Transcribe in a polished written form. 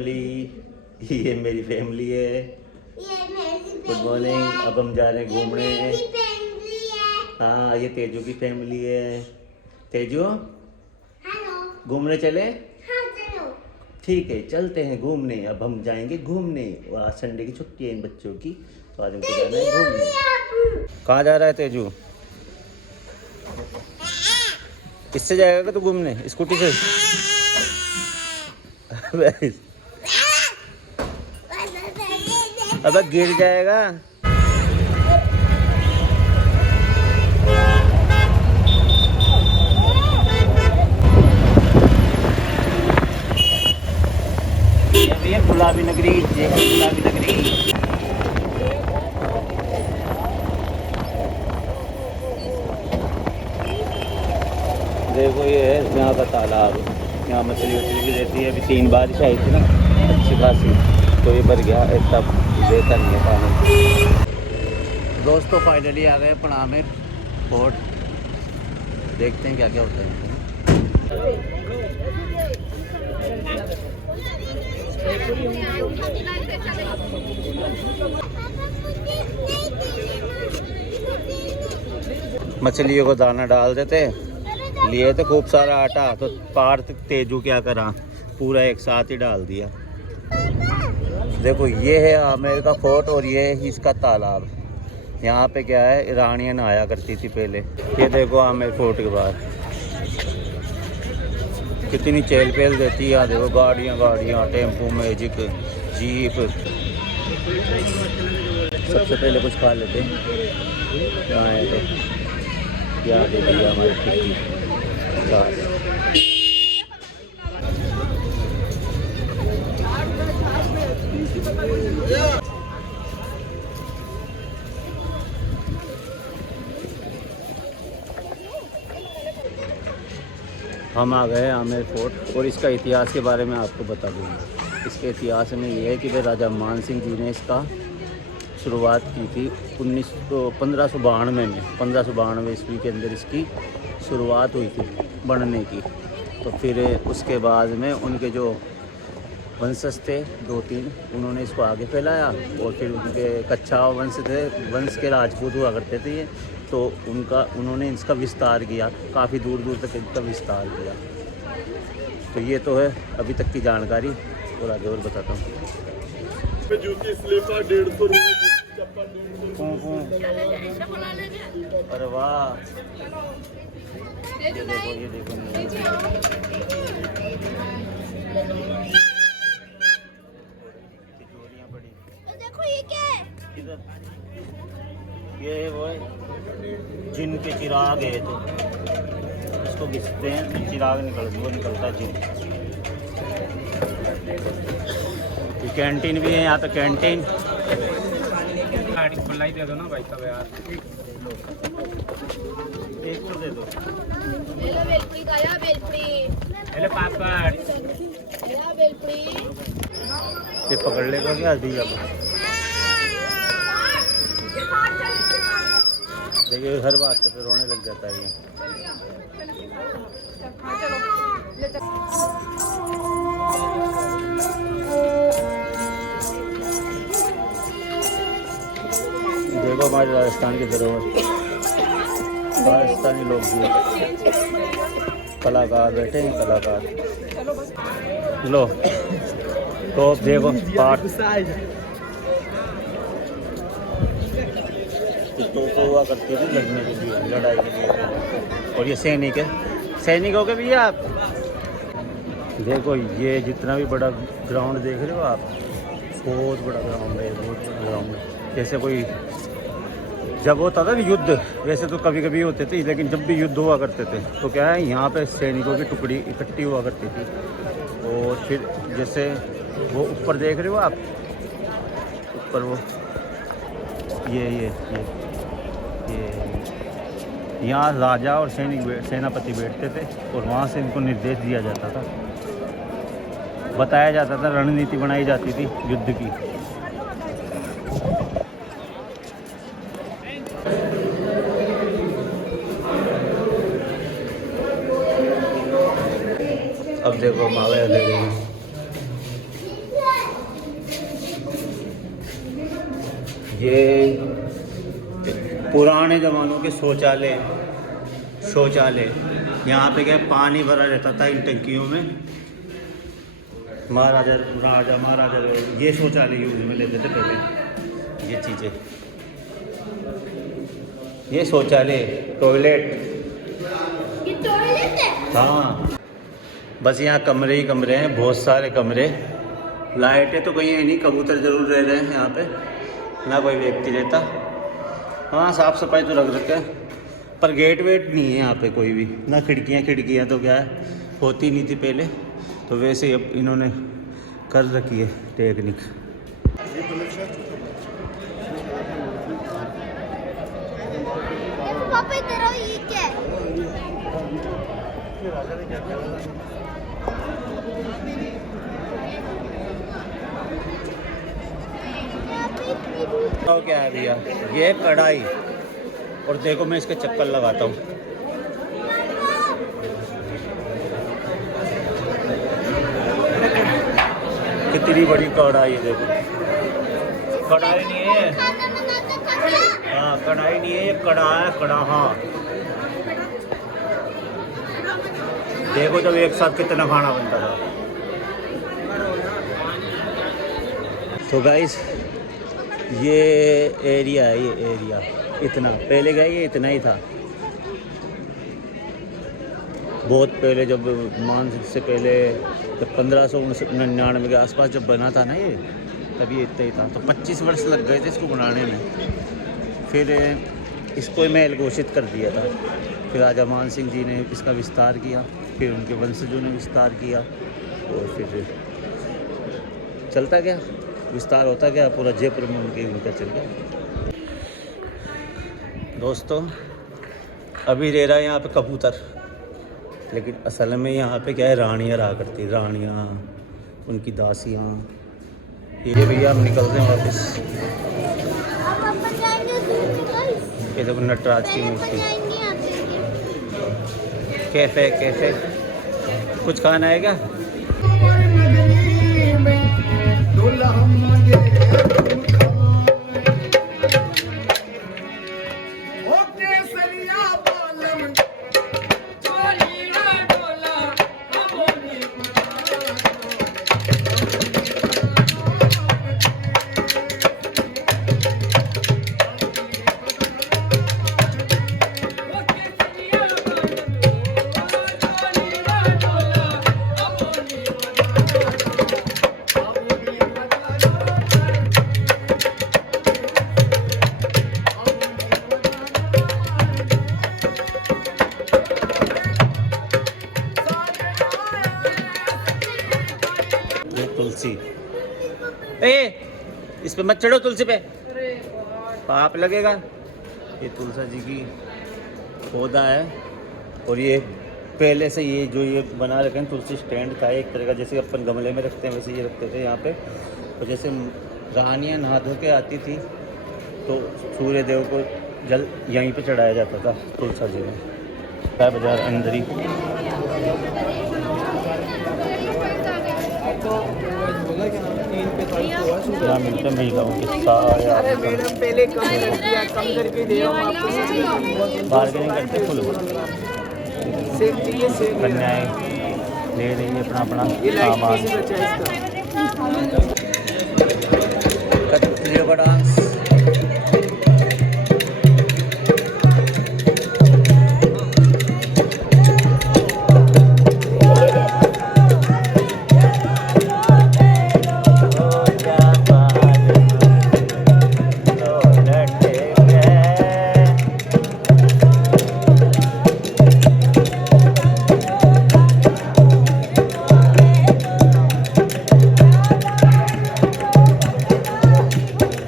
Family, ये मेरी family है। Good morning. अब हम जा रहे हैं घूमने। हाँ, ये तेजू की फैमिली है। तेजू घूमने चले? हाँ चलो। ठीक है, चलते हैं घूमने। अब हम जाएंगे घूमने। आज संडे की छुट्टी है इन बच्चों की, तो आज हमको जाना है घूमने। कहाँ जा रहा है तेजू? किससे जाएगा कि तू घूमने? स्कूटी से? अब गिर जाएगा। ये गुलाबी नगरी, ये गुलाबी नगरी। देखो ये है यहाँ का तालाब। यहाँ मछली वछली भी रहती है। अभी 3 बारिश आई थी ना अच्छी खासी, तो ये भर गया। इतना रहता नहीं है पानी। दोस्तों फाइनली आ गए पनामेर फोर्ट। देखते हैं क्या क्या होता है। मछलियों को दाना डाल देते, लिए तो खूब सारा आटा, तो पार्थ तेजू क्या करा, पूरा एक साथ ही डाल दिया। देखो ये है आमेर का फोर्ट और ये है इसका तालाब। यहाँ पे क्या है, रानियाँ नहाया करती थी पहले। ये देखो आमेर फोर्ट के बाहर कितनी चहल पहल रहती है। यहाँ देखो गाड़ियाँ, टेम्पो, मैजिक, जीप। सबसे पहले कुछ खा लेते हैं। यहाँ है तो क्या दे दिया हमारी खिड़की। हम आ गए आमेर फोर्ट और इसका इतिहास के बारे में आपको बता दूँगा। इसके इतिहास में ये है कि भाई राजा मान सिंह जी ने इसका शुरुआत की थी 1592 में। 1592 ईस्वी के अंदर इसकी शुरुआत हुई थी बनने की। तो फिर उसके बाद में उनके जो वंशज थे 2-3, उन्होंने इसको आगे फैलाया। और फिर उनके कच्छा वंश थे, वंश के राजपूत हुआ करते थे ये, तो उन्होंने इसका विस्तार किया, काफ़ी दूर दूर तक इसका विस्तार किया। तो ये तो है अभी तक की जानकारी, और आगे और बताता हूँ। अरे वाह, ये देखो, ये देखो। देखो ये क्या है? ये वो है जिन के चिराग है, तो इसको घिसते हैं तो चिराग निकलता है जिन। कैंटीन भी है यहाँ पे, कैंटीन। खुला ही दे दो ना भाई साहब यार। एक तो दे दो। ले लो बेलपुरी का, या बेलपुरी। ले पापड़। या बेलपुरी। ये पकड़ लेगा क्या दिया? देखिए हर बात पे रोने लग जाता है ये। देखो हमारे राजस्थान की धरोहर, राजस्थानी लोग भी कलाकार बैठे हैं, कलाकार। लो तो देखो पाठ तो हुआ करती थी लड़ने के लिए, लड़ाई के लिए। और ये सैनिक है, सैनिक हो गए भैया आप। देखो ये जितना भी बड़ा ग्राउंड देख रहे हो आप, बहुत बड़ा ग्राउंड है, बहुत बड़ा ग्राउंड है। जैसे कोई जब होता था ना युद्ध, वैसे तो कभी कभी होते थे, लेकिन जब भी युद्ध हुआ करते थे तो क्या है, यहाँ पे सैनिकों की टुकड़ी इकट्ठी हुआ करती थी। और फिर जैसे वो ऊपर देख रहे हो आप, ऊपर वो ये यहाँ राजा और सेनापति बैठते थे, और वहाँ से इनको निर्देश दिया जाता था, बताया जाता था, रणनीति बनाई जाती थी युद्ध की। अब देखो मावे ले रहे हैं। ये पुराने ज़मानों के शौचालय यहाँ पे क्या पानी भरा रहता था इन टंकियों में। महाराजा ये शौचालय यूज़ में लेते थे पहले। ये चीज़ें, ये शौचालय, टॉयलेट, ये टॉयलेट है। हाँ बस यहाँ कमरे ही कमरे हैं, बहुत सारे कमरे। लाइटें तो कहीं है नहीं, कबूतर ज़रूर रह रहे हैं यहाँ पे, ना कोई व्यक्ति रहता। हाँ साफ़ सफाई तो रख रखे हैं, पर गेट वेट नहीं है यहाँ पे कोई भी, ना खिड़कियाँ तो क्या है होती नहीं थी पहले, तो वैसे ही अब इन्होंने कर रखी है टेक्निक। देखो पापा इधर आओ, ये क्या है? यहाँ पे इतनी दूर तो क्या है भैया, ये कढ़ाई, और देखो मैं इसके चक्कर लगाता हूँ। कितनी बड़ी कढ़ाई है, देखो। कढ़ाई नहीं है, खाना बनाता था क्या? हाँ कढ़ाई नहीं है, ये कढ़ा है, कढ़ाहा। देखो जब एक साथ कितना खाना बनता था। तो गाइस ये एरिया है, ये एरिया इतना पहले गया, ये इतना ही था। बहुत पहले जब मानसिक से पहले, जब 1599 के आसपास जब बना था ना ये, तभी इतना ही था। तो 25 वर्ष लग गए थे इसको बनाने में। फिर इसको महल घोषित कर दिया था। फिर राजा मान सिंह जी ने इसका विस्तार किया, फिर उनके वंशजों ने विस्तार किया, और फिर चलता गया, विस्तार होता गया, पूरा जयपुर में उनका चल गया। दोस्तों अभी रह रहा है यहाँ पे कबूतर, लेकिन असल में यहाँ पे क्या है, रानियाँ रहा करती, रानियाँ, उनकी दासियाँ। ये भैया हम निकलते हैं वापस। अब अपन जाएंगे दूर गाइस। ये देखो नटराज की अपन मूर्ति। जाएंगे यहाँ पे। कैफे कुछ खाना है क्या? तुलसी, इस पे मत चढ़ो, तुलसी पे पाप लगेगा। ये तुलसी जी की पौधा है, और ये पहले से ये जो ये बना रखे हैं तुलसी स्टैंड था एक तरह का, जैसे अपन गमले में रखते हैं वैसे ये रखते थे यहाँ पे। और जैसे रानियाँ नहा धो के आती थी तो सूर्य देव को जल यहीं पे चढ़ाया जाता था तुलसी जी में। क्या बाजार अंदर ही क्या मिलते हैं महिलाओं के सारे पहले कम करके दे बार्गेनिंग करते फुल कन्याएं ले रही है अपना सामान।